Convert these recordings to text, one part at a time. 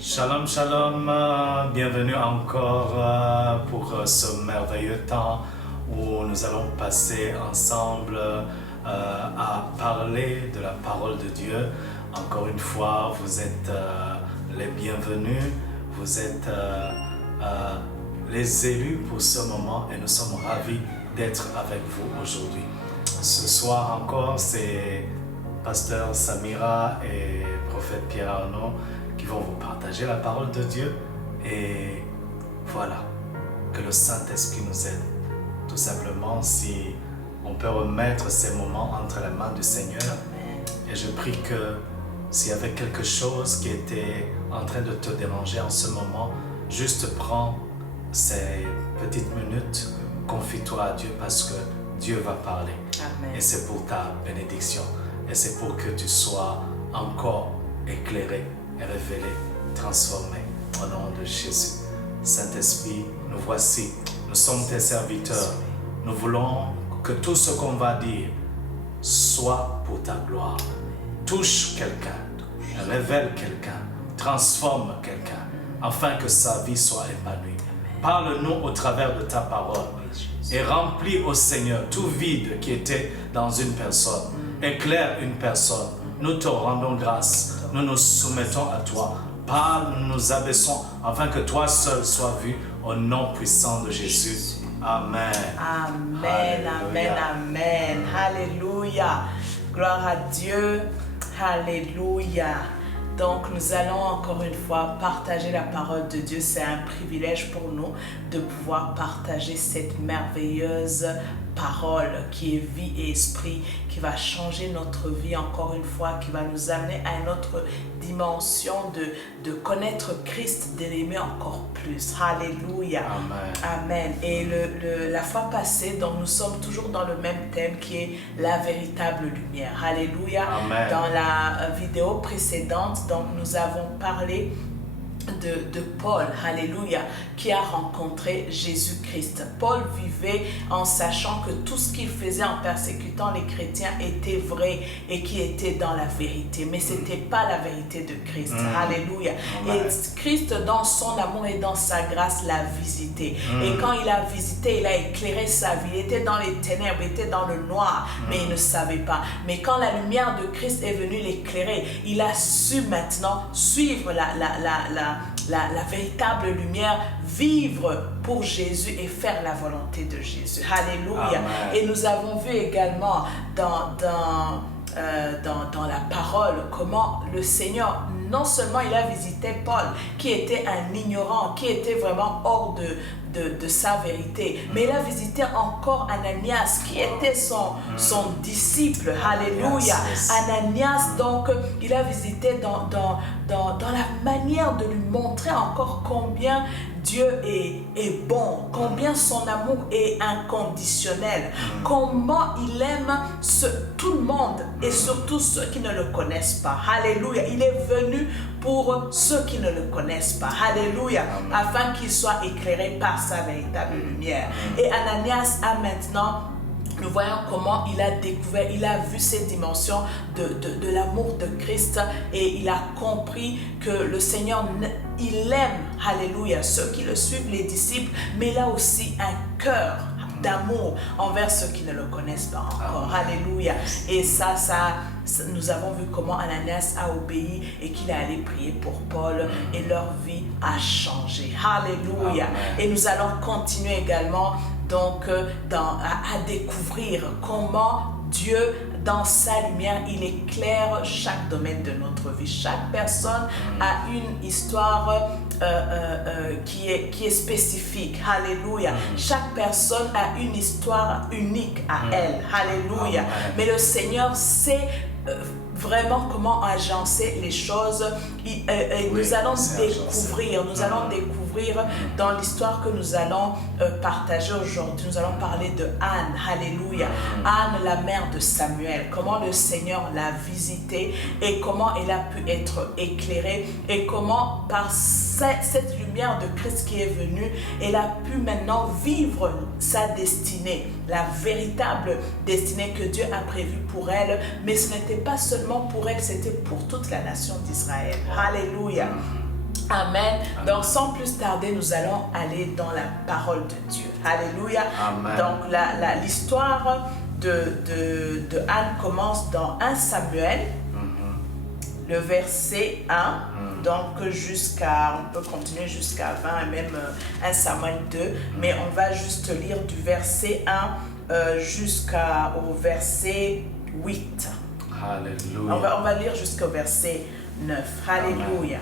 Shalom, shalom, bienvenue encore pour ce merveilleux temps où nous allons passer ensemble à parler de la parole de Dieu. Encore une fois, vous êtes les bienvenus, vous êtes les élus pour ce moment et nous sommes ravis d'être avec vous aujourd'hui. Ce soir encore, c'est Pasteur Samira et Prophète Pierre Arnaud qui vont vous partager la parole de Dieu. Et voilà, que le Saint-Esprit nous aide. Tout simplement, si on peut remettre ces moments entre les mains du Seigneur. Et je prie que s'il y avait quelque chose qui était en train de te déranger en ce moment, juste prends ces petites minutes, confie-toi à Dieu parce que Dieu va parler. Amen. Et c'est pour ta bénédiction. Et c'est pour que tu sois encore éclairé et révélé, transformé au nom de Jésus. Saint-Esprit, nous voici, nous sommes tes serviteurs. Nous voulons que tout ce qu'on va dire soit pour ta gloire. Touche quelqu'un, révèle quelqu'un, transforme quelqu'un, afin que sa vie soit épanouie. Parle-nous au travers de ta parole et remplis au Seigneur tout vide qui était dans une personne. Éclaire une personne. Nous te rendons grâce. Nous nous soumettons à toi. Parle, nous nous abaissons afin que toi seul sois vu au nom puissant de Jésus. Amen. Amen, Alléluia. amen, amen. Alléluia. Gloire à Dieu. Alléluia. Donc nous allons encore une fois partager la parole de Dieu. C'est un privilège pour nous de pouvoir partager cette merveilleuse parole qui est vie et esprit, qui va changer notre vie encore une fois, qui va nous amener à une autre dimension de connaître Christ, de l'aimer encore plus. Alléluia. Amen. Amen. Et la fois passée, donc nous sommes toujours dans le même thème qui est la véritable lumière. Alléluia. Amen. Dans la vidéo précédente, donc nous avons parlé de Paul, alléluia, qui a rencontré Jésus-Christ. Paul vivait en sachant que tout ce qu'il faisait en persécutant les chrétiens était vrai et qui était dans la vérité, mais ce n'était pas la vérité de Christ. Alléluia. Amen. Et Christ, dans son amour et dans sa grâce, l'a visité. Et quand il a visité, il a éclairé sa vie. Il était dans les ténèbres, il était dans le noir, mais il ne savait pas. Mais quand la lumière de Christ est venue l'éclairer, il a su maintenant suivre la véritable lumière, vivre pour Jésus et faire la volonté de Jésus. Alléluia. Amen. Et nous avons vu également dans la parole comment le Seigneur, non seulement il a visité Paul, qui était un ignorant, qui était vraiment hors de sa vérité, mais il a visité encore Ananias, qui était son disciple. Alléluia. Ananias, donc, il a visité dans la manière de lui montrer encore combien Dieu est bon, combien son amour est inconditionnel, comment il aime tout le monde et surtout ceux qui ne le connaissent pas. Alléluia. Il est venu pour ceux qui ne le connaissent pas. Alléluia. Afin qu'ils soient éclairés par sa véritable lumière. Et Ananias a maintenant, nous voyons comment il a découvert, il a vu ces dimensions de l'amour de Christ et il a compris que le Seigneur, il aime, alléluia, ceux qui le suivent, les disciples, mais il a aussi un cœur d'amour envers ceux qui ne le connaissent pas encore. Alléluia. Et ça, nous avons vu comment Ananias a obéi et qu'il est allé prier pour Paul et leur vie a changé. Alléluia. Amen. Et nous allons continuer également donc à découvrir comment Dieu, dans sa lumière, il éclaire chaque domaine de notre vie. Chaque personne a une histoire qui est spécifique. Alléluia. Chaque personne a une histoire unique à elle. Alléluia. Amen. Mais le Seigneur sait vraiment comment agencer les choses. Nous allons découvrir, dans l'histoire que nous allons partager aujourd'hui. Nous allons parler de Anne, alléluia. Anne, la mère de Samuel, comment le Seigneur l'a visitée et comment elle a pu être éclairée et comment par cette lumière de Christ qui est venue, elle a pu maintenant vivre sa destinée, la véritable destinée que Dieu a prévue pour elle, mais ce n'était pas seulement pour elle, c'était pour toute la nation d'Israël. Alléluia. Amen. Donc, sans plus tarder, nous allons aller dans la parole de Dieu. Alléluia. Amen. Donc, l'histoire de Anne commence dans 1 Samuel, le verset 1. Donc, on peut continuer jusqu'à 20 et même 1 Samuel 2. Mais on va juste lire du verset 1 jusqu'au verset 8. Alléluia. On va lire jusqu'au verset 9. Alléluia.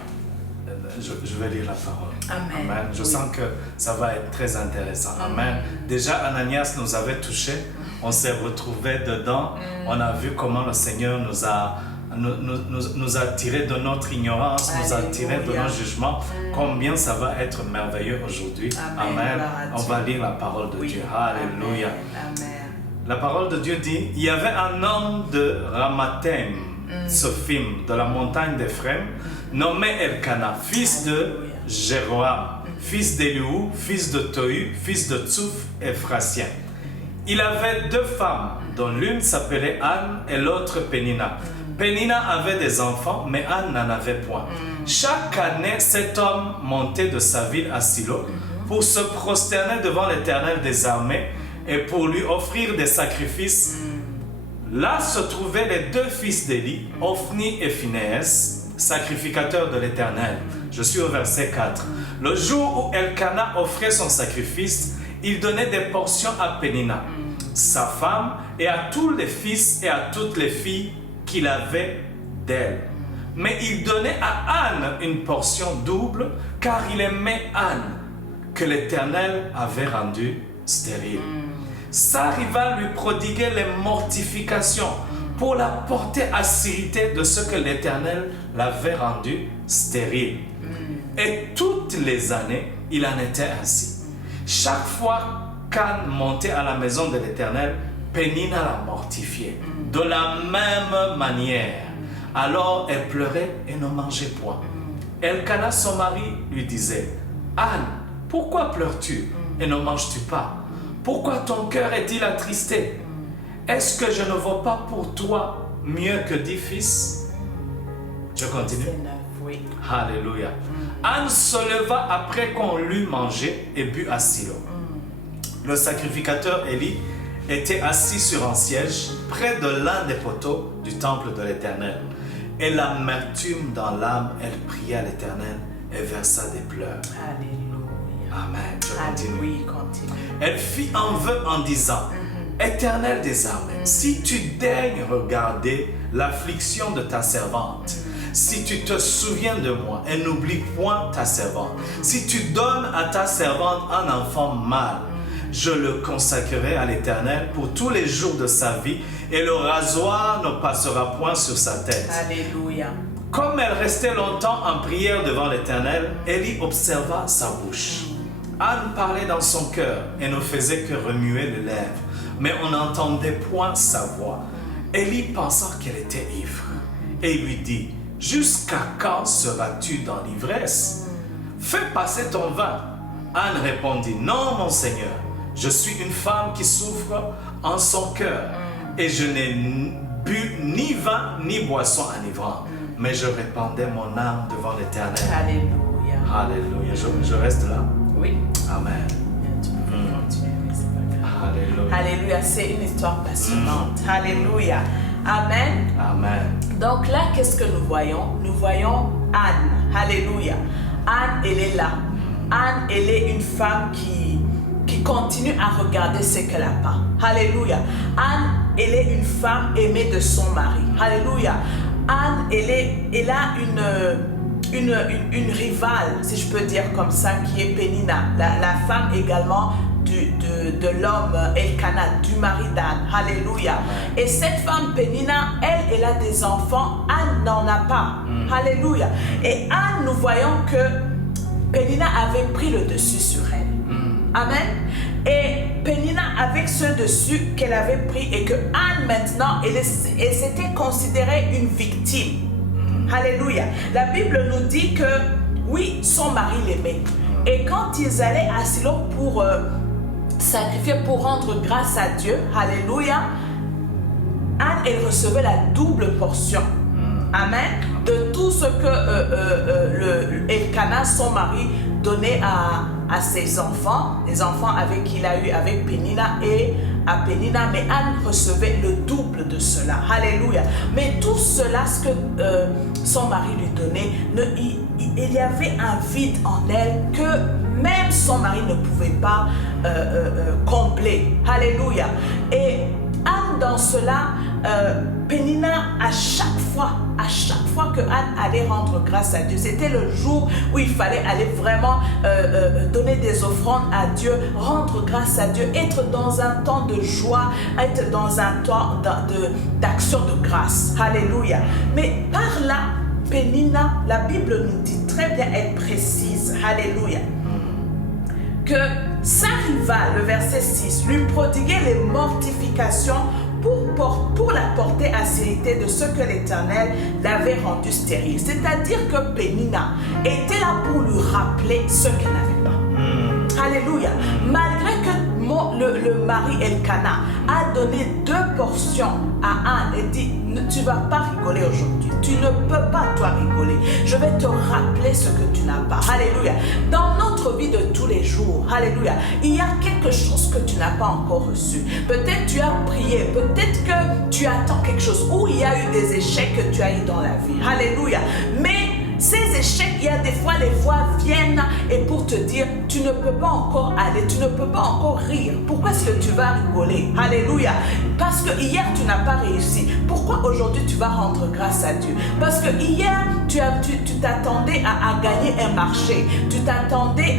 Je vais lire la parole. Amen. Amen. Je sens que ça va être très intéressant. Amen. Déjà, Ananias nous avait touchés. On s'est retrouvés dedans. On a vu comment le Seigneur nous a tirés de notre ignorance, nous a tirés de nos jugements. Combien ça va être merveilleux aujourd'hui. Amen. On va lire la parole de Dieu. Alléluia. Amen. La parole de Dieu dit, il y avait un homme de Ramathaim, Sophim, de la montagne d'Ephraim, nommé Elkana, fils de Jéroam, fils d'Eliou, fils de Tohu, fils de Tsouf, Ephrasien. Il avait 2 femmes, dont l'une s'appelait Anne et l'autre Pénina. Pénina avait des enfants, mais Anne n'en avait point. Chaque année, cet homme montait de sa ville à Silo pour se prosterner devant l'Éternel des armées et pour lui offrir des sacrifices. Là se trouvaient les 2 fils d'Élie, Ophni et Phinehas, sacrificateurs de l'Éternel. Je suis au verset 4. Le jour où Elkana offrait son sacrifice, il donnait des portions à Pénina, sa femme, et à tous les fils et à toutes les filles qu'il avait d'elle. Mais il donnait à Anne une portion double, car il aimait Anne, que l'Éternel avait rendue stérile. Sa rivale lui prodiguait les mortifications pour la porter à s'irriter de ce que l'Éternel l'avait rendue stérile. Et toutes les années, il en était ainsi. Chaque fois qu'Anne montait à la maison de l'Éternel, Pénina la mortifiait. De la même manière. Alors elle pleurait et ne mangeait point. Elkana, son mari, lui disait, « Anne, pourquoi pleures-tu et ne manges-tu pas? Pourquoi ton cœur est-il attristé? Est-ce que je ne vaux pas pour toi mieux que 10 fils? » Je continue. Oui. Alléluia. Anne se leva après qu'on l'eut mangé et bu à Silo. Le sacrificateur Élie était assis sur un siège près de l'un des poteaux du temple de l'Éternel. Et l'amertume dans l'âme, elle pria l'Éternel et versa des pleurs. Alléluia. Amen. Je continue. Oui, continue. Elle fit un vœu en disant, Éternel des armées, si tu daignes regarder l'affliction de ta servante, si tu te souviens de moi et n'oublie point ta servante, si tu donnes à ta servante un enfant mâle, je le consacrerai à l'Éternel pour tous les jours de sa vie et le rasoir ne passera point sur sa tête. Alléluia. Comme elle restait longtemps en prière devant l'Éternel, Élie observa sa bouche. Anne parlait dans son cœur et ne faisait que remuer les lèvres, mais on n'entendait point sa voix. Élie pensa qu'elle était ivre et lui dit, « Jusqu'à quand seras-tu dans l'ivresse? Fais passer ton vin. » Anne répondit, « Non, mon Seigneur, je suis une femme qui souffre en son cœur et je n'ai bu ni vin ni boisson enivrante, mais je répandais mon âme devant l'Éternel. » Alléluia. Alléluia. Je reste là. Oui. Amen. Tu peux continuer, mais c'est pas grave. Alléluia. Alléluia, c'est une histoire passionnante. Alléluia. Amen. Amen. Donc là, qu'est-ce que nous voyons? Nous voyons Anne. Alléluia. Anne, elle est là. Anne, elle est une femme qui continue à regarder ce qu'elle n'a pas. Alléluia. Anne, elle est une femme aimée de son mari. Alléluia. Anne, elle a une rivale, si je peux dire comme ça, qui est Pénina, la femme également de l'homme Elkana, du mari d'Anne. Alléluia. Et cette femme Pénina, elle a des enfants, Anne n'en a pas. Alléluia. Et Anne, nous voyons que Pénina avait pris le dessus sur elle. Amen. Et Pénina, avec ce dessus qu'elle avait pris, et que Anne maintenant, elle s'était considérée une victime. Alléluia. La Bible nous dit que oui, son mari l'aimait. Et quand ils allaient à Silo pour sacrifier, pour rendre grâce à Dieu, alléluia, Anne, elle recevait la double portion. Amen. De tout ce que Elkana, son mari, donnait à ses enfants, les enfants avec qu'il a eu avec Pénina et à Pénina, mais Anne recevait le double de cela. Alléluia. Mais tout cela, ce que son mari lui donnait, il y avait un vide en elle que même son mari ne pouvait pas combler. Alléluia. Et Anne, dans cela, Pénina, à chaque fois que Anne allait rendre grâce à Dieu, c'était le jour où il fallait aller vraiment donner des offrandes à Dieu, rendre grâce à Dieu, être dans un temps de joie, être dans un temps d'action de grâce. Alléluia. Mais par là, Pénina, la Bible nous dit très bien, elle précise, alléluia, que sa rivale, le verset 6, lui prodiguait les mortifications pour la porter à vérité de ce que l'Éternel l'avait rendu stérile. C'est-à-dire que Pénina était là pour lui rappeler ce qu'elle n'avait pas. Alléluia. Malgré que le mari Elkana a donné 2 portions à Anne et dit, tu ne vas pas rigoler aujourd'hui. Tu ne peux pas toi rigoler. Je vais te rappeler ce que tu n'as pas. Alléluia. Dans notre vie de tous les jours, alléluia, il y a quelque chose que tu n'as pas encore reçu. Peut-être tu as prié, peut-être que tu attends quelque chose, ou il y a eu des échecs que tu as eu dans la vie. Alléluia. Mais ces échecs, il y a des fois, les voix viennent et pour te dire, tu ne peux pas encore aller, tu ne peux pas encore rire. Pourquoi est-ce que tu vas rigoler? Alléluia. Parce que hier, tu n'as pas réussi. Pourquoi aujourd'hui, tu vas rendre grâce à Dieu? Parce que hier, tu t'attendais à gagner un marché. Tu t'attendais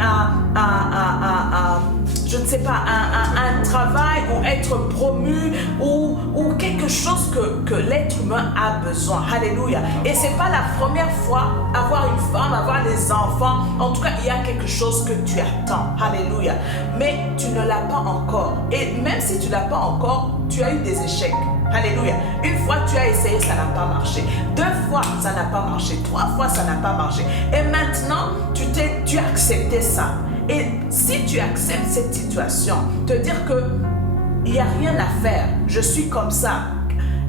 je ne sais pas, un travail ou être promu ou quelque chose que l'être humain a besoin. Alléluia. Et ce n'est pas la première fois, avoir une femme, avoir des enfants. En tout cas, il y a quelque chose que tu attends. Alléluia. Mais tu ne l'as pas encore. Et même si tu ne l'as pas encore, tu as eu des échecs. Alléluia. Une fois tu as essayé, ça n'a pas marché. 2 fois, ça n'a pas marché. 3 fois, ça n'a pas marché. Et maintenant, tu as accepté ça. Et si tu acceptes cette situation, te dire que il n'y a rien à faire, je suis comme ça,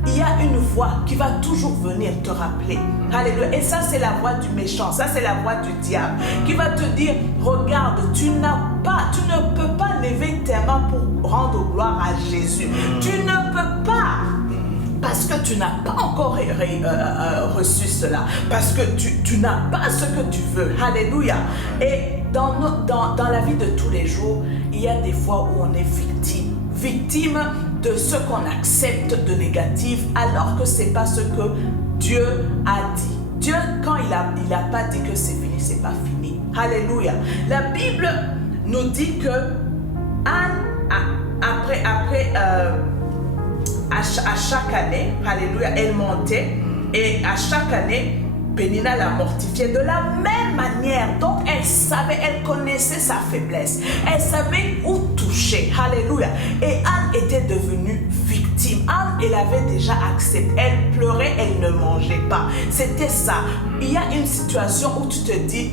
il y a une voix qui va toujours venir te rappeler. Alléluia. Et ça, c'est la voix du méchant, ça, c'est la voix du diable qui va te dire, regarde, tu ne peux pas lever tes mains pour rendre gloire à Jésus. Tu ne peux pas. Parce que tu n'as pas encore reçu cela. Parce que tu n'as pas ce que tu veux. Alléluia. Et dans la vie de tous les jours, il y a des fois où on est victime. Victime de ce qu'on accepte de négatif, alors que ce n'est pas ce que Dieu a dit. Dieu, quand il a pas dit que c'est fini, c'est pas fini. Alléluia. La Bible nous dit que Anne, à chaque année, alléluia, elle montait et à chaque année, Pénina la mortifiait de la même manière. Donc elle savait, elle connaissait sa faiblesse. Elle savait où toucher. Alléluia. Et Anne était devenue victime. Anne, elle avait déjà accepté. Elle pleurait, elle ne mangeait pas. C'était ça. Il y a une situation où tu te dis,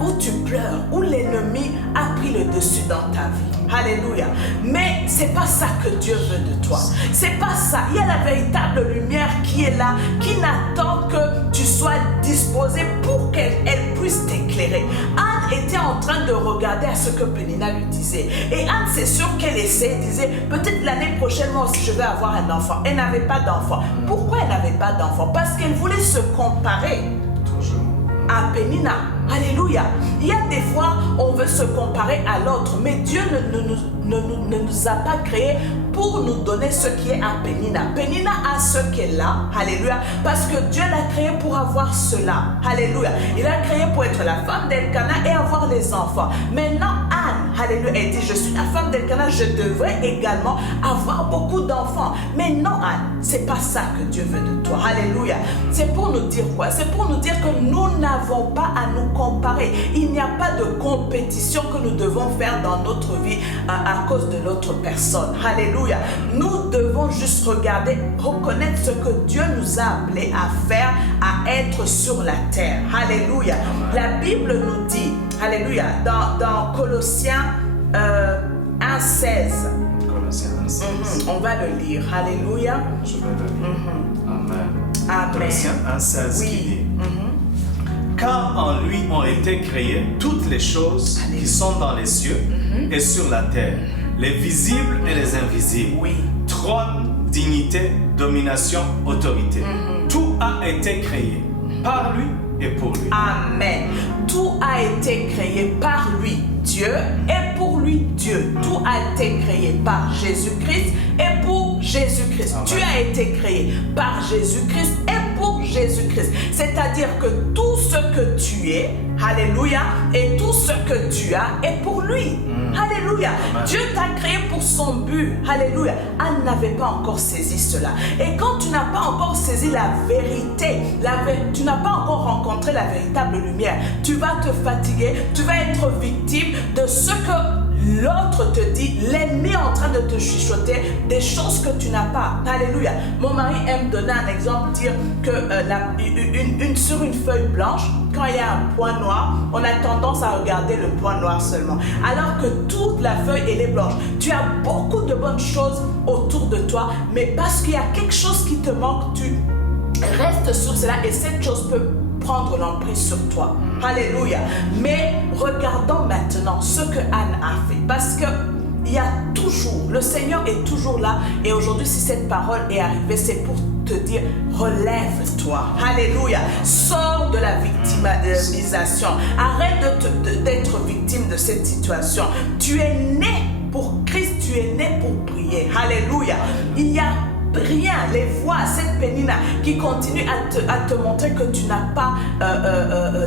où tu pleures, où l'ennemi a pris le dessus dans ta vie. Alléluia. Mais c'est pas ça que Dieu veut de toi. C'est pas ça. Il y a la véritable lumière qui est là, qui n'attend que tu sois disposé pour qu'elle puisse t'éclairer. Anne était en train de regarder à ce que Pénina lui disait. Et Anne, c'est sûr qu'elle disait, peut-être l'année prochaine, moi aussi, je vais avoir un enfant. Elle n'avait pas d'enfant. Pourquoi elle n'avait pas d'enfant? Parce qu'elle voulait se comparer à Pénina. Alléluia. Il y a des fois, on veut se comparer à l'autre, mais Dieu ne nous a pas créés pour nous donner ce qui est à Pénina. Pénina a ce qu'elle a. Alléluia. Parce que Dieu l'a créé pour avoir cela. Alléluia. Il a créé pour être la femme d'Elkana et avoir les enfants. Maintenant, Anne, alléluia, elle dit, je suis la femme d'Elkana, je devrais également avoir beaucoup d'enfants. Mais non, Anne, c'est pas ça que Dieu veut de toi. Alléluia. C'est pour nous dire quoi? C'est pour nous dire que nous n'avons pas à nous comparer. Il n'y a pas de compétition que nous devons faire dans notre vie à cause de l'autre personne. Alléluia. Nous devons juste regarder, reconnaître ce que Dieu nous a appelés à faire, à être sur la terre. Alléluia. La Bible nous dit, alléluia, dans Colossiens 1:16. Colossiens 1:16. On va le lire. Alléluia. Je vais le lire. Amen. Amen. Colossiens 1:16 Oui. qui dit, car en en lui ont été créées toutes les choses qui sont dans les cieux et sur la terre, les visibles et les invisibles. Oui. Trône, dignité, domination, autorité. Tout a été créé par lui et pour lui. Amen. Tout a été créé par lui, Dieu, et pour lui, Dieu. Tout a été créé par Jésus-Christ et pour Jésus-Christ. Amen. Tu as été créé par Jésus-Christ et pour Jésus-Christ. C'est-à-dire que tout ce que tu es, alléluia, et tout ce que tu as est pour lui. Alléluia. Amen. Dieu t'a créé pour son but. Alléluia. Anne n'avait pas encore saisi cela. Et quand tu n'as pas encore saisi la vérité, tu n'as pas encore rencontré la véritable lumière, tu vas te fatiguer, tu vas être victime de ce que l'autre te dit, l'ennemi est en train de te chuchoter des choses que tu n'as pas. Alléluia. Mon mari aime donner un exemple, dire que sur une feuille blanche, quand il y a un point noir, on a tendance à regarder le point noir seulement. Alors que toute la feuille, elle est blanche. Tu as beaucoup de bonnes choses autour de toi, mais parce qu'il y a quelque chose qui te manque, tu restes sur cela et cette chose peut prendre l'emprise sur toi. Alléluia. Mais regardons maintenant ce que Anne a fait. Parce que il y a toujours, le Seigneur est toujours là. Et aujourd'hui, si cette parole est arrivée, c'est pour te dire, relève-toi. Alléluia. Sors de la victimisation. Arrête d'être victime de cette situation. Tu es né pour Christ, tu es né pour prier. Alléluia. Il y a rien, les voix, cette Pénina qui continue à te montrer que tu n'as pas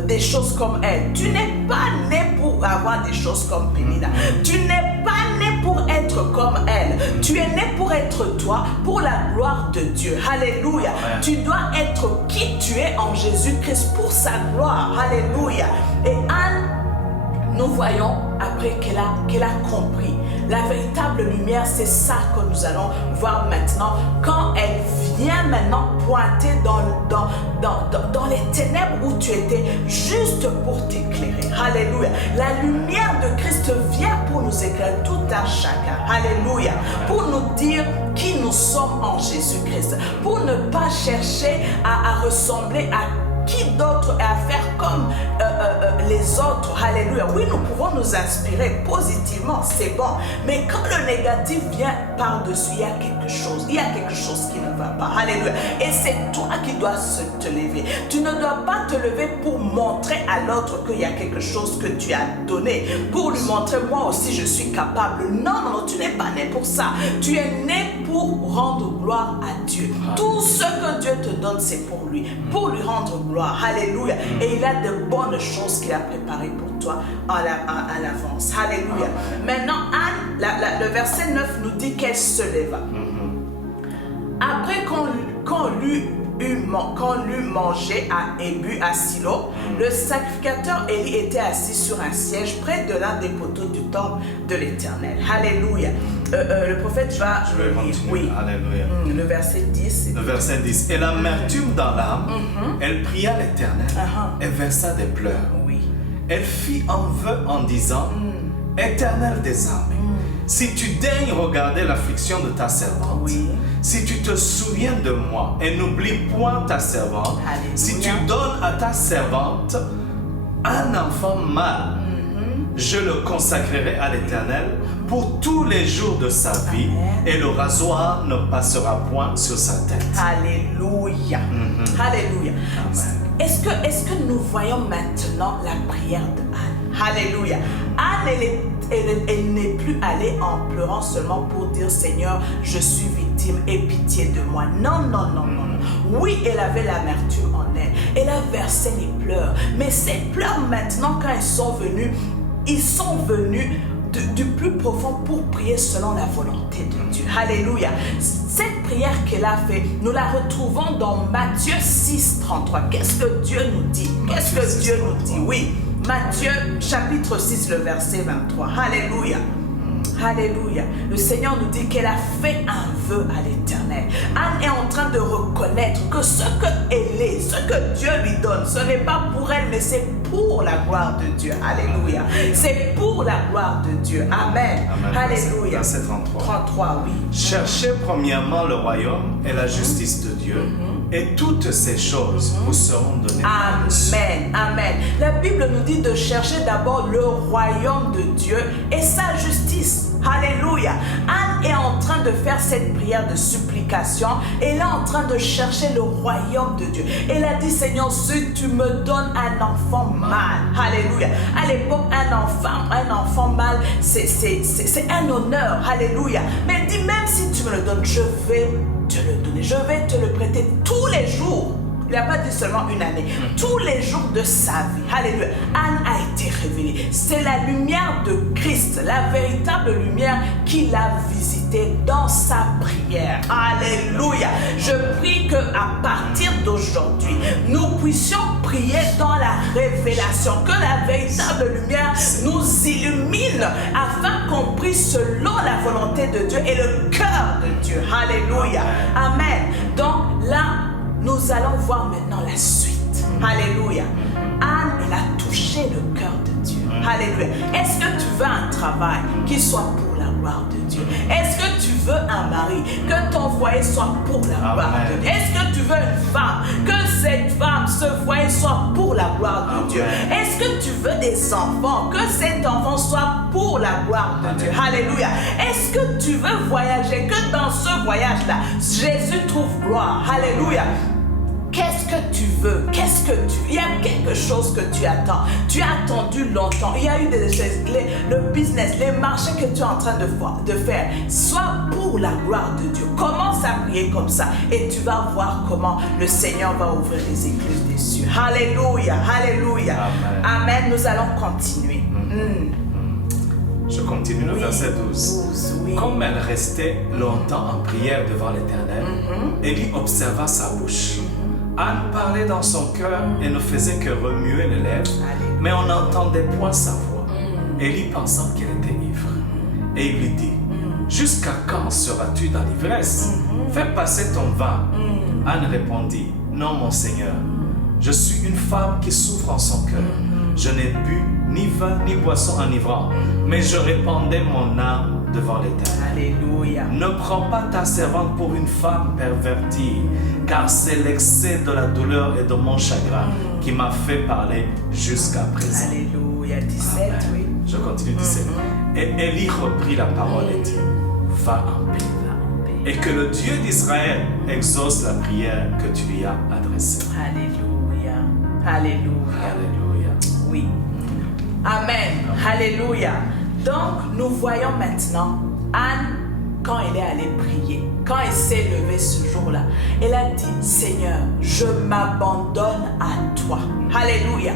des choses comme elle. Tu n'es pas né pour avoir des choses comme Pénina. Tu n'es pas né pour être comme elle. Tu es né pour être toi, pour la gloire de Dieu. Alléluia. Tu dois être qui tu es en Jésus-Christ pour sa gloire. Alléluia. Et Anne, nous voyons après qu'elle a compris. La véritable lumière, c'est ça que nous allons voir maintenant. Quand elle vient maintenant pointer dans les ténèbres où tu étais, juste pour t'éclairer. Alléluia. La lumière de Christ vient pour nous éclairer tout un chacun. Alléluia. Pour nous dire qui nous sommes en Jésus-Christ. Pour ne pas chercher à ressembler à qui d'autre est à faire comme les autres. Alléluia. Oui, nous pouvons nous inspirer positivement, c'est bon. Mais quand le négatif vient par-dessus, il y a quelque chose. Il y a quelque chose qui ne va pas. Alléluia. Et c'est toi qui dois te lever. Tu ne dois pas te lever pour montrer à l'autre qu'il y a quelque chose que tu as donné. Pour lui montrer, moi aussi, je suis capable. Non, non, tu n'es pas né pour ça. Tu es né pour rendre gloire à Dieu. Tout ce que Dieu te donne, c'est pour lui. Pour lui rendre gloire. Alléluia. Et il a de bonnes choses qu'il a préparées pour toi à l'avance. Alléluia. Maintenant, Anne, le verset 9 nous dit qu'elle se leva. Après qu'on l'eut mangé et bu à Silo, le sacrificateur Élie était assis sur un siège près de l'un des poteaux du temple de l'Éternel. Alléluia. Le prophète va... Je vais continuer. Oui. Alléluia. Le verset 10. Le verset 10. Et l'amertume dans l'âme, elle pria l'Éternel et versa des pleurs. Oui. Elle fit un vœu en disant, Éternel des armées, si tu daignes regarder l'affliction de ta servante, Oui. si tu te souviens de moi et n'oublie point ta servante, Alléluia. si tu donnes à ta servante un enfant mâle, je le consacrerai à l'Éternel pour tous les jours de sa vie. Amen. Et le rasoir ne passera point sur sa tête. Alléluia. Alléluia. Amen. Est-ce que nous voyons maintenant la prière de Anne? Alléluia. Anne, elle n'est plus allée en pleurant seulement pour dire, Seigneur, je suis victime, aie pitié de moi. Non, non, non, non, non. Oui, elle avait l'amertume en elle. Elle a versé les pleurs. Mais ces pleurs maintenant, quand ils sont venus du plus profond pour prier selon la volonté de Dieu. Alléluia. Cette prière qu'elle a fait, nous la retrouvons dans Matthieu 6, 33. Qu'est-ce que Dieu nous dit? Qu'est-ce que Dieu nous dit? Oui. Matthieu chapitre 6, le verset 23. Alléluia. Alléluia. Le Seigneur nous dit qu'elle a fait un vœu à l'Éternel. Anne est en train de reconnaître que ce qu'elle est, ce que Dieu lui donne, ce n'est pas pour elle, mais c'est pour la gloire de Dieu. Alléluia. C'est pour la gloire de Dieu. Amen. Amen. Alléluia. Verset 33. 33, oui. Cherchez premièrement le royaume et la justice de Dieu, et toutes ces choses vous seront données. Amen. Amen. La Bible Bible nous dit de chercher d'abord le royaume de Dieu et sa justice. Alléluia. Anne est en train de faire cette prière de supplication. Elle est en train de chercher le royaume de Dieu. Elle a dit, Seigneur, si tu me donnes un enfant mâle. Alléluia. À l'époque, un enfant mâle, c'est un honneur. Alléluia. Mais elle dit, même si tu me le donnes, je vais te le donner. Je vais te le prêter tous les jours. Il n'a pas dit seulement une année. Tous les jours de sa vie. Alléluia. Anne a été révélée. C'est la lumière de Christ, la véritable lumière qu'il a visitée dans sa prière. Alléluia. Je prie qu'à partir d'aujourd'hui, nous puissions prier dans la révélation. Que la véritable lumière nous illumine afin qu'on prie selon la volonté de Dieu et le cœur de Dieu. Alléluia. Amen. Donc là, nous allons voir maintenant la suite. Alléluia. Anne, elle a touché le cœur de Dieu. Alléluia. Est-ce que tu veux un travail qui soit pour la gloire de Dieu? Est-ce que tu veux un mari, que ton foyer soit pour la gloire de Dieu? Est-ce que tu veux une femme, que cette femme, ce foyer soit pour la gloire de Dieu? Est-ce que tu veux des enfants, que cet enfant soit pour la gloire de Dieu? Alléluia. Est-ce que tu veux voyager, que dans ce voyage-là, Jésus trouve gloire? Alléluia. Qu'est-ce que tu veux? Il y a quelque chose que tu attends. Tu as attendu longtemps. Il y a eu des choses, le business, les marchés que tu es en train de faire. Sois pour la gloire de Dieu. Commence à prier comme ça et tu vas voir comment le Seigneur va ouvrir les écluses des cieux. Alléluia, alléluia. Amen. Nous allons continuer. Je continue le verset 12. Oui. Comme elle restait longtemps en prière devant l'Éternel, Élie observa sa bouche. Anne parlait dans son cœur et ne faisait que remuer les lèvres, mais on n'entendait point sa voix. Élie pensant qu'elle était ivre. Et il lui dit, jusqu'à quand seras-tu dans l'ivresse? Fais passer ton vin. Anne répondit, non mon Seigneur, je suis une femme qui souffre en son cœur. Je n'ai bu ni vin ni boisson enivrant, mais je répandais mon âme devant l'Éternel. Alléluia. Ne prends pas ta servante pour une femme pervertie, car c'est l'excès de la douleur et de mon chagrin qui m'a fait parler jusqu'à présent. Alléluia. 17, Amen. oui. Je continue 17. Et Élie reprit la parole et dit, va en paix. Et que le Dieu d'Israël exauce la prière que tu lui as adressée. Alléluia. Alléluia. Alléluia. Oui. Amen. Alléluia. Donc, nous voyons maintenant Anne, quand elle est allée prier, quand elle s'est levée ce jour-là, elle a dit, Seigneur, je m'abandonne à toi. Alléluia.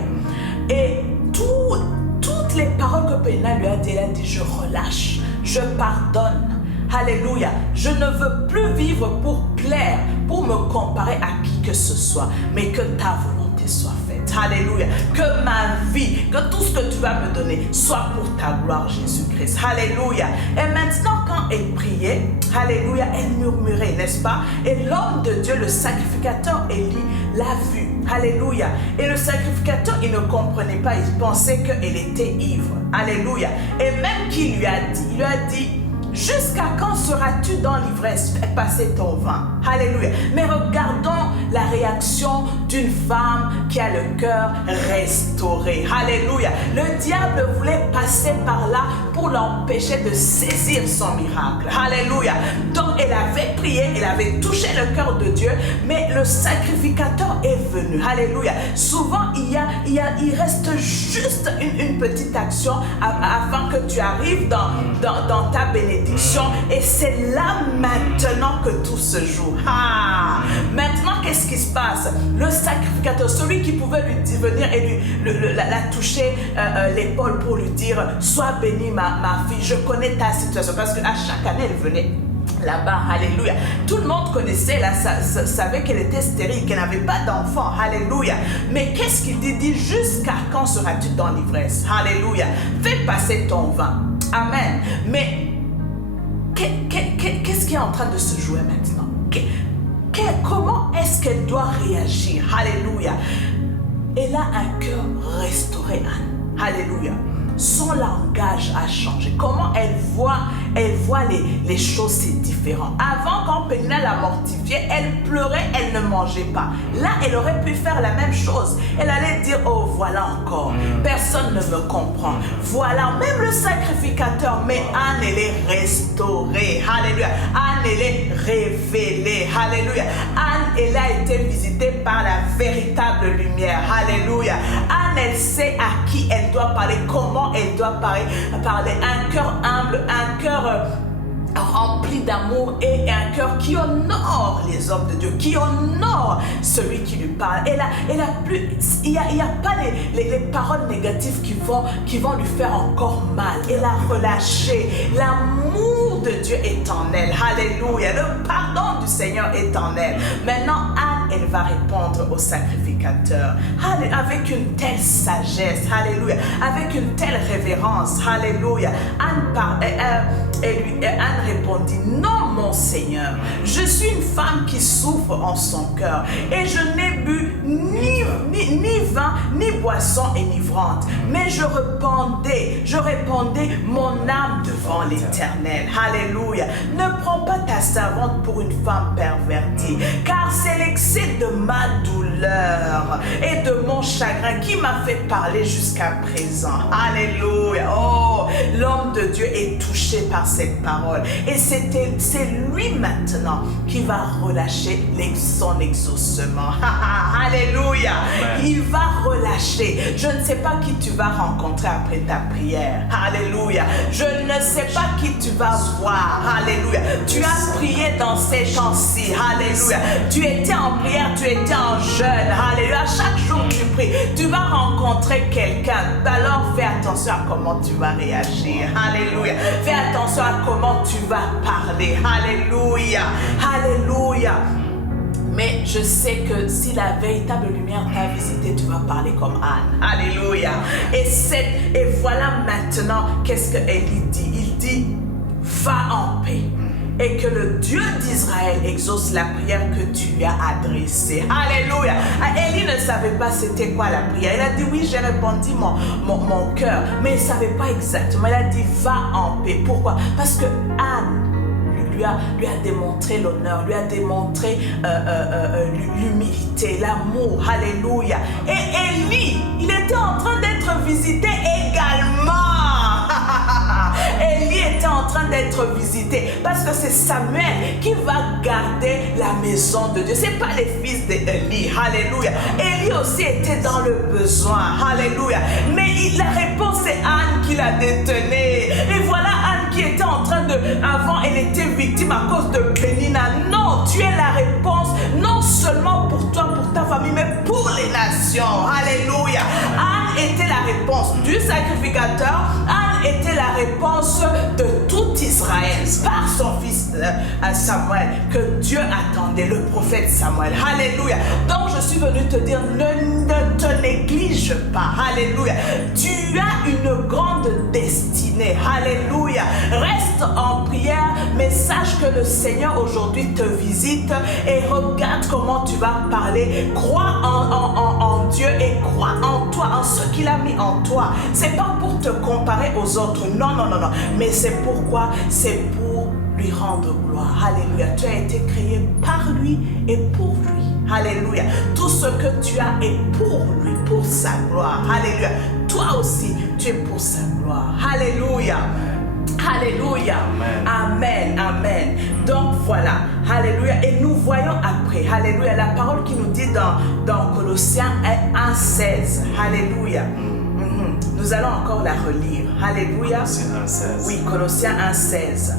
Et toutes les paroles que Péna lui a dit, elle a dit, je relâche, je pardonne. Alléluia. Je ne veux plus vivre pour plaire, pour me comparer à qui que ce soit, mais que ta volonté soit faite. Alléluia. Que ma vie, que tout ce que tu vas me donner soit pour ta gloire, Jésus-Christ. Alléluia. Et maintenant, quand elle priait, alléluia, elle murmurait, n'est-ce pas? Et l'homme de Dieu, le sacrificateur Élie, l'a vu. Alléluia. Et le sacrificateur, il ne comprenait pas, il pensait qu'elle était ivre. Alléluia. Et même qu'il lui a dit, jusqu'à quand seras-tu dans l'ivresse? Fais passer ton vin. Alléluia. Mais regardons la réaction d'une femme qui a le cœur restauré. Alléluia. Le diable voulait passer par là pour l'empêcher de saisir son miracle. Alléluia. Donc elle avait prié, elle avait touché le cœur de Dieu, mais le sacrificateur est venu. Alléluia. Souvent il reste juste une petite action afin que tu arrives dans ta bénédiction, et c'est là maintenant que tout se joue. Maintenant, qu'est-ce qui se passe? Le sacrificateur, celui qui pouvait lui venir et la toucher l'épaule pour lui dire, sois bénie ma fille, je connais ta situation, parce qu'à chaque année elle venait là-bas. Alléluia. Tout le monde connaissait, savait qu'elle était stérile, qu'elle n'avait pas d'enfant. Alléluia. Mais qu'est-ce qu'il dit? Jusqu'à quand seras-tu dans l'ivresse? Alléluia. Fais passer ton vin. Amen. Mais qu'est-ce qui est en train de se jouer maintenant? Comment est-ce qu'elle doit réagir? Alléluia. Elle a un cœur restauré, Anne. Alléluia. son langage a changé. Comment elle voit les choses, c'est différent. Avant, quand Pénina l'a mortifiée, elle pleurait, elle ne mangeait pas. Là, elle aurait pu faire la même chose. Elle allait dire, oh, voilà encore, personne ne me comprend. Voilà, même le sacrificateur, mais Anne, elle est restaurée. Alléluia. Anne, elle est révélée. Alléluia. Anne, elle a été visitée par la véritable lumière. Alléluia. Anne, elle sait à qui elle doit parler, comment elle doit parler. Un cœur humble, un cœur rempli d'amour et un cœur qui honore les hommes de Dieu, qui honore celui qui lui parle. Il n'y a pas les paroles négatives qui vont lui faire encore mal. Elle a relâché. L'amour de Dieu est en elle. Alléluia. Le pardon du Seigneur est en elle. Maintenant, Anne, elle va répondre au sacrificateur avec une telle sagesse. Alléluia. Avec une telle révérence. Alléluia. Anne répondit, non mon Seigneur, je suis une femme qui souffre en son cœur et je n'ai bu ni vin, ni boisson enivrante, mais je répandais mon âme devant l'Éternel. Alléluia. Ne prends pas ta servante pour une femme pervertie, car c'est l'excès de ma douleur et de mon chagrin qui m'a fait parler jusqu'à présent. Alléluia. Oh, l'homme de Dieu est touché par cette parole. Et c'est lui maintenant qui va relâcher son exaucement. Alléluia. Il va relâcher. Je ne sais pas qui tu vas rencontrer après ta prière. Alléluia. Je ne sais pas qui tu vas voir. Alléluia. Tu as prié dans ces temps-ci. Alléluia. Tu étais en prière, tu étais en jeûne. Alléluia. Chaque jour tu pries. Tu vas rencontrer quelqu'un. Alors fais attention à comment tu vas réagir. Alléluia. Fais attention à comment tu vas parler. Alléluia. Alléluia. Mais je sais que si la véritable lumière t'a visité, tu vas parler comme Anne. Alléluia. Et voilà maintenant qu'est-ce que Élie dit. Il dit, va en paix. Et que le Dieu d'Israël exauce la prière que tu lui as adressée. Alléluia. Élie ne savait pas c'était quoi la prière. Il a dit oui, j'ai répondu mon cœur. Mais il ne savait pas exactement. Il a dit va en paix. Pourquoi? Parce que Anne lui a démontré l'honneur, lui a démontré l'humilité, l'amour. Alléluia. Et Élie, il était en train d'être visité également. Élie était en train d'être visité parce que c'est Samuel qui va garder la maison de Dieu. Ce n'est pas les fils d'Élie. Alléluia. Élie aussi était dans le besoin. Alléluia. Mais la réponse c'est Anne qui l'a détenue. Et voilà Anne qui était en train de... Avant, elle était victime à cause de Pénina. Non, tu es la réponse non seulement pour toi, pour ta famille, mais pour les nations. Alléluia. Anne était la réponse du sacrificateur. Anne était la réponse de tout Israël par son fils Samuel que Dieu attendait, le prophète Samuel. Alléluia. Donc je suis venu te dire, ne te néglige pas. Alléluia. Tu as une grande destinée. Alléluia. Reste en prière, mais sache que le Seigneur aujourd'hui te visite et regarde comment tu vas parler. Crois en Dieu et crois en toi, en ce qu'il a mis en toi. C'est pas pour te comparer aux autres. Non. Mais c'est pourquoi? C'est pour lui rendre gloire. Alléluia. Tu as été créé par lui et pour lui. Alléluia. Tout ce que tu as est pour lui, pour sa gloire. Alléluia. Toi aussi, tu es pour sa gloire. Alléluia. Alléluia. Amen. Amen. Donc voilà. Alléluia. Et nous voyons après. Alléluia. La parole qui nous dit dans Colossiens 1:16. Alléluia. Nous allons encore la relire. Alléluia. Colossiens 1:16. Oui, Colossiens 1:16.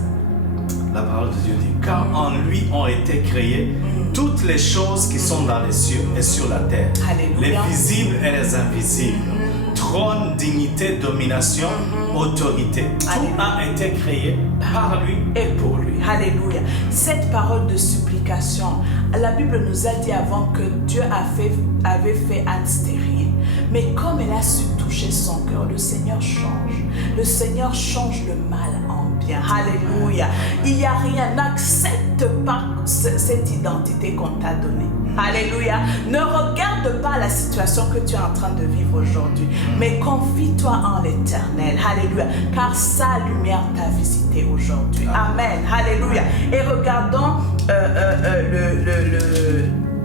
La parole de Dieu dit, car en lui ont été créées toutes les choses qui sont dans les cieux et sur la terre. Alléluia. Les visibles et les invisibles. Trône, dignité, domination, autorité. Tout a été créé par lui et pour lui. Alléluia. Cette parole de supplication, la Bible nous a dit avant que Dieu avait fait Anne stérile. Mais comme elle a su toucher son cœur, le Seigneur change. Le Seigneur change le mal en bien. Alléluia. Il n'y a rien. N'accepte pas cette identité qu'on t'a donnée. Alléluia. Ne regarde pas la situation que tu es en train de vivre aujourd'hui, mais confie-toi en l'Éternel. Alléluia. Car sa lumière t'a visité aujourd'hui. Amen. Alléluia. Et regardons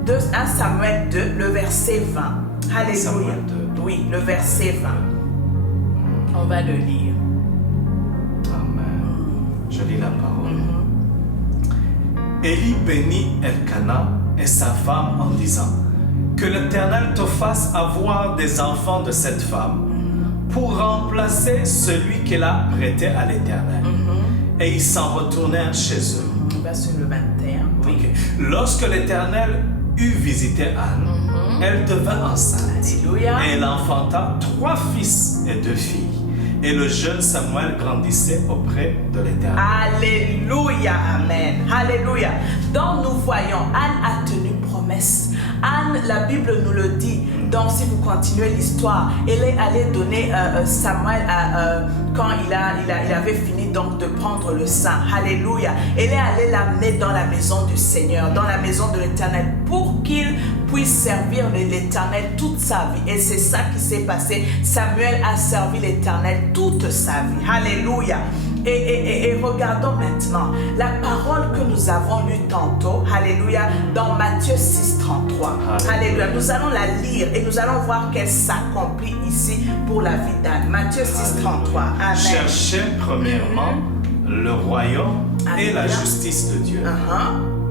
1 Samuel 2, le verset 20. Alléluia. Oui, le verset 20. On va le lire. Amen. Je lis la parole. Élie bénit Elkana et sa femme en disant: que l'Éternel te fasse avoir des enfants de cette femme pour remplacer celui qu'elle a prêté à l'Éternel. Et ils s'en retournèrent chez eux. Verset le 21. Oui. Okay. Lorsque l'Éternel eut visité Anne, elle devint enceinte. Alléluia. Et elle enfanta 3 fils et 2 filles. Et le jeune Samuel grandissait auprès de l'Éternel. Alléluia, amen. Alléluia. Donc nous voyons, Anne a tenu promesse. Anne, la Bible nous le dit. Donc si vous continuez l'histoire, elle est allée donner Samuel quand il avait fini donc de prendre le sein. Alléluia. Elle est allée l'amener dans la maison du Seigneur, dans la maison de l'Éternel, pour qu'il puisse servir l'Éternel toute sa vie. Et c'est ça qui s'est passé. Samuel a servi l'Éternel toute sa vie. Alléluia. Et regardons maintenant la parole que nous avons lue tantôt, alléluia, dans Matthieu 6, 33. Alléluia. Nous allons la lire et nous allons voir qu'elle s'accomplit ici pour la vie d'Anne. Matthieu 6, 33. Amen. Cherchez premièrement le royaume et la justice de Dieu.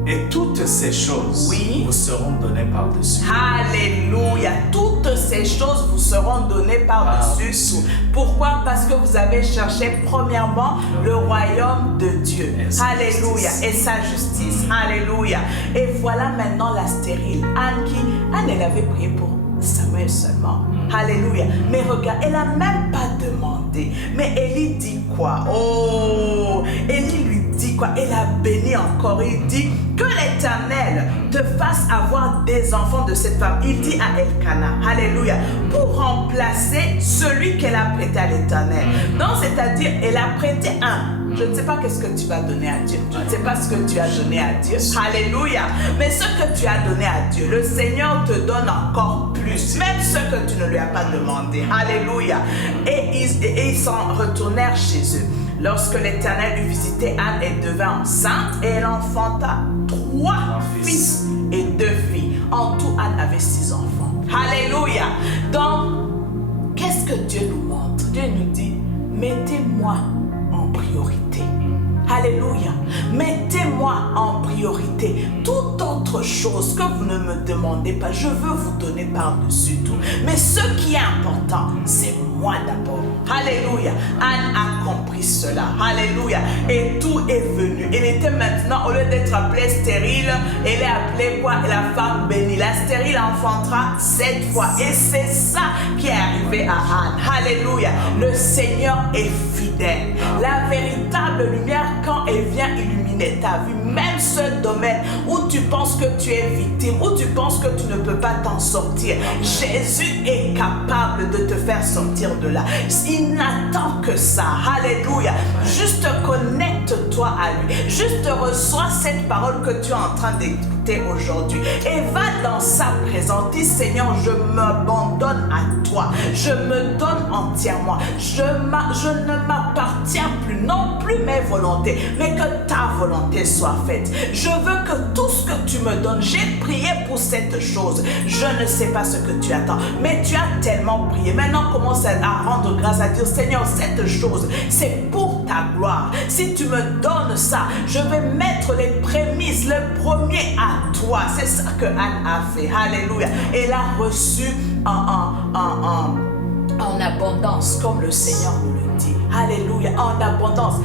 Et toutes ces choses vous seront données par-dessus. Alléluia. Toutes ces choses vous seront données par-dessus. Pourquoi? Parce que vous avez cherché premièrement le royaume de Dieu. Alléluia. Et sa justice. Alléluia. Et voilà maintenant la stérile. Anne, elle avait prié pour Samuel seulement. Alléluia. Mais regarde, elle n'a même pas demandé. Mais Élie dit quoi? Oh, Élie lui dit quoi? Elle a béni encore. Il dit que l'Éternel te fasse avoir des enfants de cette femme. Il dit à Elkana, alléluia, pour remplacer celui qu'elle a prêté à l'Éternel. Donc, c'est-à-dire, elle a prêté un. Je ne sais pas qu'est-ce que tu vas donner à Dieu. Je ne sais pas ce que tu as donné à Dieu. Alléluia. Mais ce que tu as donné à Dieu, le Seigneur te donne encore plus. Même ce que tu ne lui as pas demandé. Alléluia. Et ils s'en retournèrent chez eux. Lorsque l'Éternel eut visité Anne, elle devint enceinte et elle enfanta 3 fils et 2 filles. En tout, Anne avait 6 enfants. Alléluia. Donc, qu'est-ce que Dieu nous montre? Dieu nous dit, mettez-moi en priorité. Alléluia. Mettez-moi en priorité. Toute autre chose que vous ne me demandez pas, je veux vous donner par-dessus tout. Mais ce qui est important, c'est moi d'abord. Alléluia. Anne a compris cela. Alléluia. Et tout est venu. Elle était maintenant, au lieu d'être appelée stérile, elle est appelée quoi? La femme bénie. La stérile enfantera 7 fois. Et c'est ça qui est arrivé à Anne. Alléluia. Le Seigneur est fidèle. La véritable lumière, quand elle vient illuminer ta vie, même ce domaine où tu penses que tu es victime, où tu penses que tu ne peux pas t'en sortir, Jésus est capable de te faire sortir de là. Il n'attend que ça. Alléluia. Juste connecte-toi à lui. Juste reçois cette parole que tu es en train d'écouter aujourd'hui et va dans sa présence. Dis, Seigneur, je m'abandonne à toi. Je me donne entièrement. Je ne m'appartiens plus, non plus mes volontés, mais que ta volonté soit faite. Je veux que tout ce que tu me donnes, j'ai prié pour cette chose. Je ne sais pas ce que tu attends, mais tu as tellement prié. Maintenant, commence à rendre grâce, à dire, Seigneur, cette chose, c'est pour ta gloire. Si tu me donnes ça, je vais mettre les prémices, le premier à toi. C'est ça que Anne a fait. Alléluia. Elle a reçu en abondance, comme le Seigneur nous le dit. Alléluia, en abondance.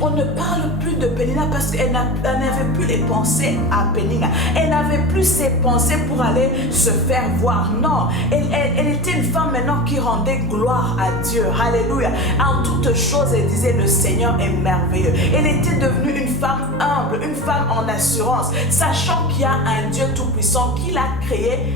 On ne parle plus de Pénina parce qu'elle n'avait plus les pensées à Pénina. Elle n'avait plus ses pensées pour aller se faire voir. Non, elle était une femme maintenant qui rendait gloire à Dieu. Alléluia. En toutes choses, elle disait, le Seigneur est merveilleux. Elle était devenue une femme humble, une femme en assurance, sachant qu'il y a un Dieu tout-puissant qui l'a créée,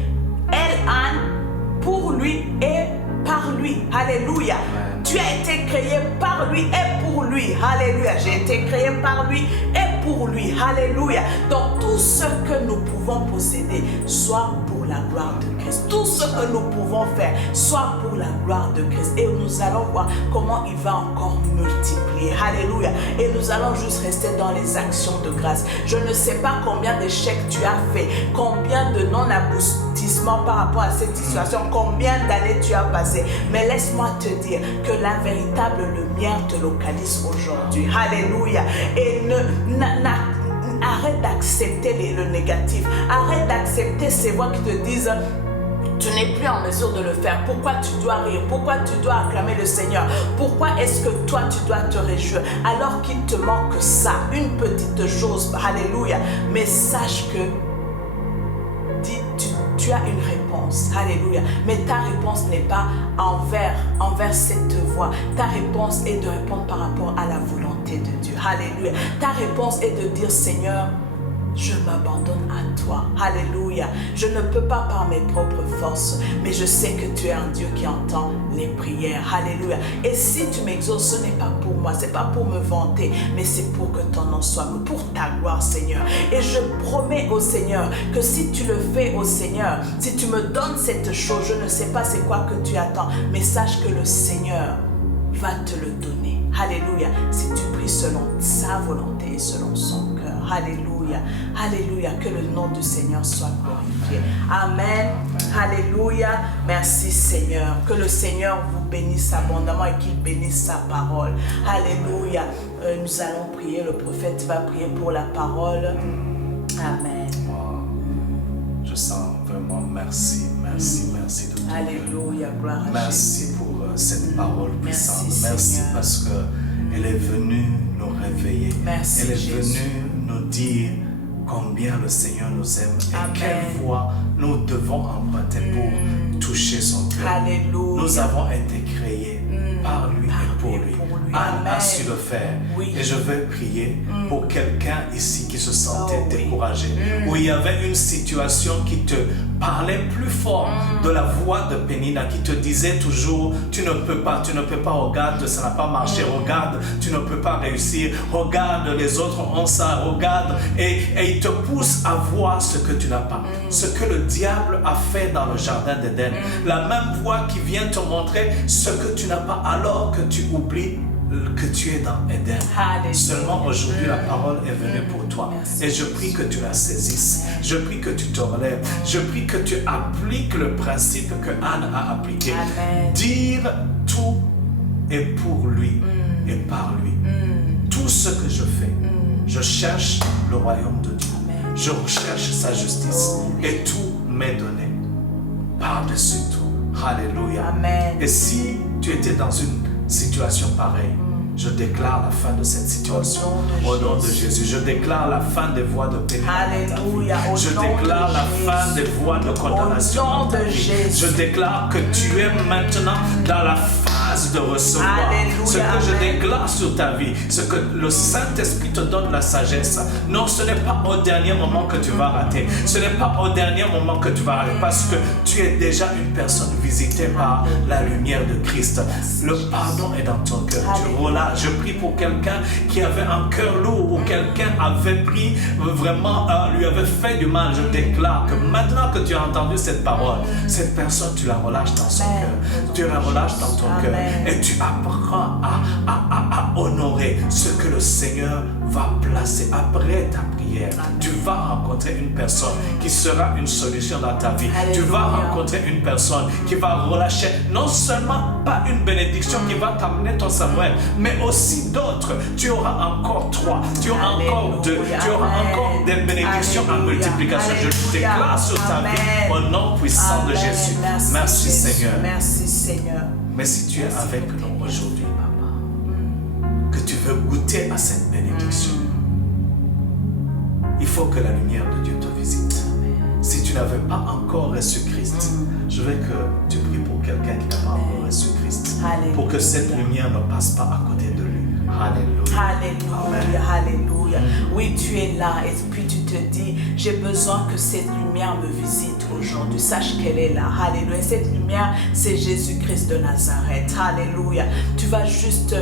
elle, Anne, pour lui et par lui. Alléluia. Tu as été créé par lui et pour lui. Alléluia. J'ai été créé par lui et est pour lui. Alléluia. Donc tout ce que nous pouvons posséder, soit pour la gloire de Christ. Tout ce que nous pouvons faire, soit pour la gloire de Christ. Et nous allons voir comment il va encore multiplier. Alléluia. Et nous allons juste rester dans les actions de grâce. Je ne sais pas combien d'échecs tu as fait, combien de non-aboutissements par rapport à cette situation, combien d'années tu as passé. Mais laisse-moi te dire que la véritable lumière te localise aujourd'hui. Alléluia. Et arrête d'accepter le négatif. Arrête d'accepter ces voix qui te disent tu n'es plus en mesure de le faire. Pourquoi tu dois rire? Pourquoi tu dois acclamer le Seigneur? Pourquoi est-ce que toi tu dois te réjouir alors qu'il te manque ça, une petite chose? Alléluia. Mais sache que tu as une réponse. Alléluia. Mais ta réponse n'est pas envers cette voix. Ta réponse est de répondre par rapport à la volonté de Dieu. Alléluia. Ta réponse est de dire Seigneur, je m'abandonne à toi. Alléluia. Je ne peux pas par mes propres forces, mais je sais que tu es un Dieu qui entend les prières. Alléluia. Et si tu m'exauces, ce n'est pas pour moi, ce n'est pas pour me vanter, mais c'est pour que ton nom soit loué, pour ta gloire, Seigneur. Et je promets au Seigneur que si tu le fais au Seigneur, si tu me donnes cette chose, je ne sais pas c'est quoi que tu attends, mais sache que le Seigneur va te le donner. Alléluia. Si tu pries selon sa volonté et selon son cœur. Alléluia. Alléluia. Que le nom du Seigneur soit glorifié. Amen. Alléluia. Merci Seigneur. Que le Seigneur vous bénisse abondamment et qu'il bénisse sa parole. Alléluia. Nous allons prier. Le prophète va prier pour la parole. Amen. Wow. Je sens vraiment merci de tout. Alléluia. Gloire à Jésus. Merci pour cette parole puissante. Merci Seigneur. Parce qu'elle est venue nous réveiller. Merci Elle est Jésus. venue nous dire combien le Seigneur nous aime Amen. et quelle voie nous devons emprunter pour toucher son cœur. Alléluia. Nous avons été créés par lui et pour lui. Anne a su le faire. Oui. Et je vais prier pour quelqu'un ici qui se sentait oui. découragé, où il y avait une situation qui te parlait plus fort de la voix de Pénina, qui te disait toujours tu ne peux pas, regarde, ça n'a pas marché, regarde, tu ne peux pas réussir, regarde, les autres ont ça, regarde, et il te pousse à voir ce que tu n'as pas, ce que le diable a fait dans le jardin d'Éden, la même voix qui vient te montrer ce que tu n'as pas alors que tu oublies que tu es dans Éden. Alléluia. Seulement aujourd'hui la parole est venue pour toi. Merci. Et je prie que tu la saisisses. Je prie que tu te relèves. Je prie que tu appliques le principe que Anne a appliqué. Amen. Dire tout est pour lui et par lui. Tout ce que je fais, je cherche le royaume de Dieu. Amen. Je recherche sa justice et tout m'est donné. Par-dessus tout. Alléluia. Amen. Et si tu étais dans une situation pareille, je déclare la fin de cette situation. Au nom de Jésus. Je déclare la fin des voies de pénibilité. Alléluia. Je déclare la fin des voies de condamnation. Au nom de vie. Jésus. Je déclare que tu es maintenant dans la phase de recevoir. Alléluia. Ce que je Amen. déclare sur ta vie, ce que le Saint-Esprit te donne la sagesse. Non, ce n'est pas au dernier moment que tu vas rater. Ce n'est pas au dernier moment que tu vas rater parce que tu es déjà une personne visitée par la lumière de Christ. Le pardon est dans ton cœur. Tu relâches. Je prie pour quelqu'un qui avait un cœur lourd ou quelqu'un avait pris vraiment, lui avait fait du mal. Je déclare que maintenant que tu as entendu cette parole, cette personne, tu la relâches dans son cœur. Tu la relâches dans ton cœur. Et tu apprends à honorer ce que le Seigneur va placer après ta prière. Tu vas rencontrer une personne qui sera une solution dans ta vie. Alléluia. Tu vas rencontrer une personne qui va relâcher non seulement pas une bénédiction qui va t'amener ton Samuel, mais aussi d'autres. Tu auras encore 3, tu auras encore 2, tu auras encore des bénédictions en multiplication. Je le déclare sur ta vie au nom puissant de Jésus. Merci Seigneur. Merci Seigneur. Mais si tu es avec nous aujourd'hui, que tu veux goûter à cette bénédiction, il faut que la lumière de Dieu te visite. Si tu n'avais pas encore reçu Christ, je veux que tu pries pour quelqu'un qui n'a pas encore reçu Christ, pour que cette lumière ne passe pas à côté de lui. Alléluia. Alléluia, alléluia. Oui, tu es là et puis tu te dis, j'ai besoin que cette lumière me visite aujourd'hui. Sache qu'elle est là. Alléluia. Cette lumière, c'est Jésus-Christ de Nazareth. Alléluia. Tu vas juste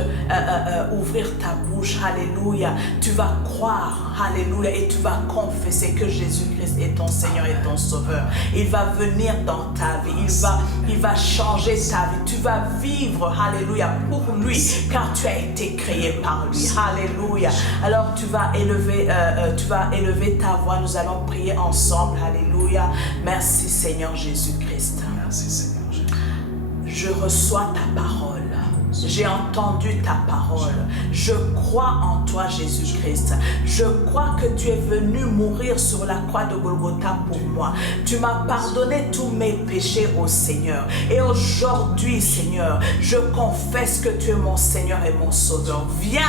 ouvrir ta bouche. Alléluia. Tu vas croire. Alléluia. Et tu vas confesser que Jésus-Christ est ton Seigneur et ton Sauveur. Il va venir dans ta vie. Il va changer ta vie. Tu vas vivre. Alléluia. Pour lui. Car tu as été créé par lui. Alléluia. Alors tu vas élever ta voix. Nous allons prier ensemble. Alléluia. Merci Seigneur Jésus-Christ. Merci Seigneur Jésus. Je reçois ta parole. J'ai entendu ta parole. Je crois en toi, Jésus-Christ. Je crois que tu es venu mourir sur la croix de Golgotha pour moi. Tu m'as pardonné tous mes péchés, ô Seigneur. Et aujourd'hui, Seigneur, je confesse que tu es mon Seigneur et mon Sauveur. Viens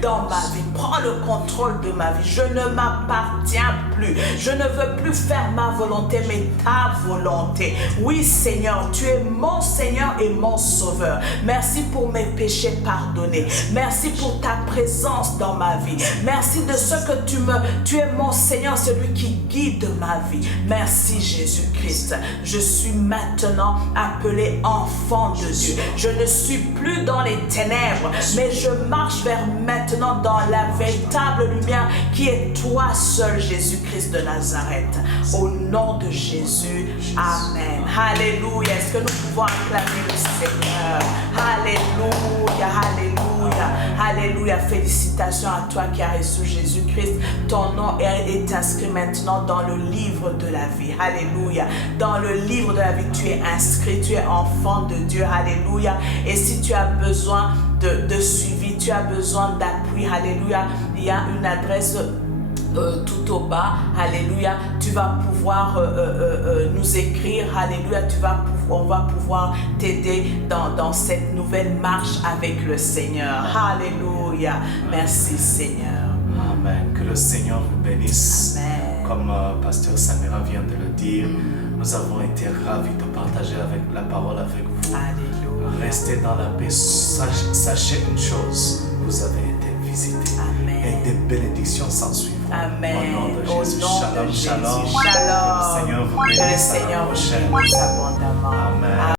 dans ma vie. Prends le contrôle de ma vie. Je ne m'appartiens plus. Je ne veux plus faire ma volonté, mais ta volonté. Oui, Seigneur, tu es mon Seigneur et mon Sauveur. Merci pour mes péchés pardonnés. Merci pour ta présence dans ma vie. Merci de ce que tu es mon Seigneur, celui qui guide ma vie. Merci Jésus-Christ. Je suis maintenant appelé enfant de Dieu. Je ne suis plus dans les ténèbres, mais je marche vers maintenant dans la véritable lumière qui est toi seul, Jésus-Christ de Nazareth. Au nom de Jésus, amen. Alléluia. Est-ce que nous pouvons acclamer le Seigneur? Alléluia, alléluia, alléluia. Félicitations à toi qui as reçu Jésus-Christ. Ton nom est inscrit maintenant dans le livre de la vie. Alléluia. Dans le livre de la vie, tu es inscrit, tu es enfant de Dieu. Alléluia. Et si tu as besoin de suivi, tu as besoin d'appui. Alléluia. Il y a une adresse tout au bas. Alléluia. Tu vas pouvoir nous écrire. Alléluia. On va pouvoir t'aider dans cette nouvelle marche avec le Seigneur. Alléluia. Merci Seigneur. Amen. Que le Seigneur vous bénisse. Amen. Comme Pasteur Samira vient de le dire, nous avons été ravis de partager la parole avec vous. Alléluia. Restez dans la paix. Sachez une chose, vous avez été visités. Amen. Et des bénédictions s'en suivront. Amen. Au nom de Jésus. Shalom, shalom. Shalom. Que le Seigneur vous bénisse. Que le Seigneur vous bénisse abondamment. Amen.